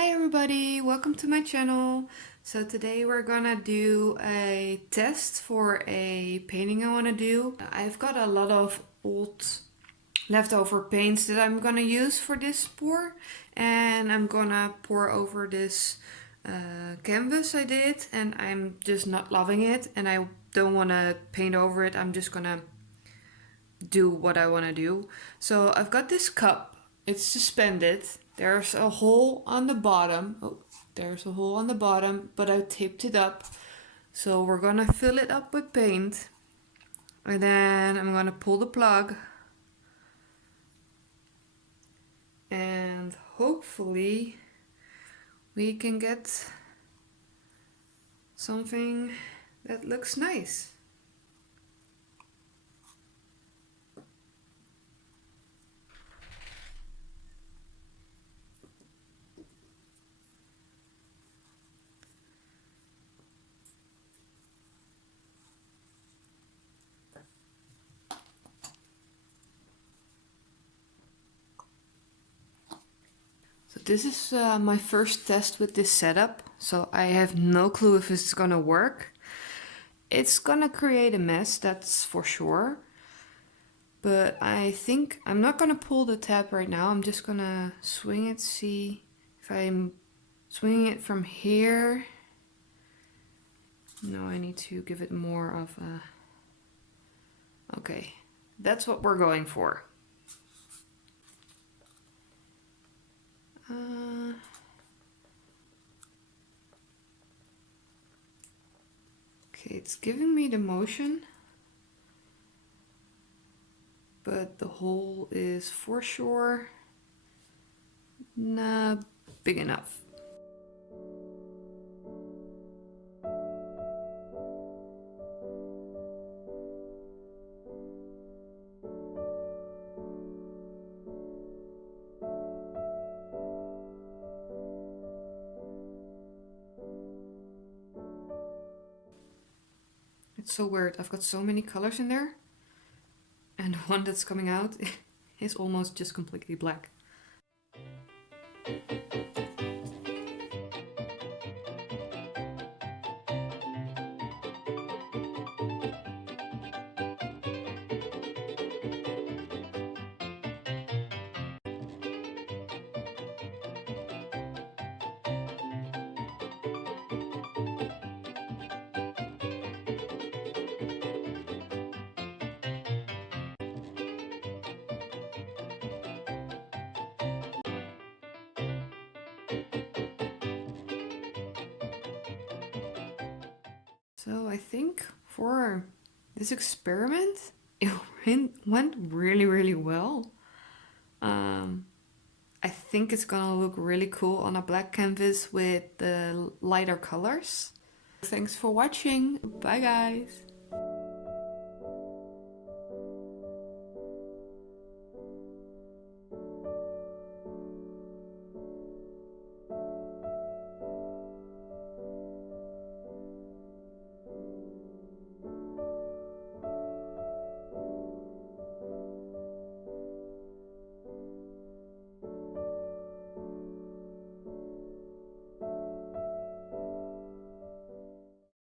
Hi everybody, welcome to my channel. So today we're gonna do a test for a painting I want to do. I've got a lot of old leftover paints that I'm gonna use for this pour, and I'm gonna pour over this canvas I did, and I'm just not loving it and I don't want to paint over it. I'm just gonna do what I want to do. So I've got this cup, it's suspended. There's a hole on the bottom. Oh, there's a hole on the bottom, but I taped it up. So we're gonna fill it up with paint. And then I'm gonna pull the plug. And hopefully we can get something that looks nice. So this is my first test with this setup, so I have no clue if it's gonna work. It's gonna create a mess, that's for sure. But I think I'm not gonna pull the tab right now. I'm just gonna swing it, see if I'm swinging it from here. No, I need to give it more of a... Okay, that's what we're going for. Okay, it's giving me the motion, but the hole is for sure not big enough. It's so weird. I've got so many colors in there, and the one that's coming out is almost just completely black. So I think for this experiment, it went really well. I think it's gonna look really cool on a black canvas with the lighter colors. Thanks for watching. Bye guys.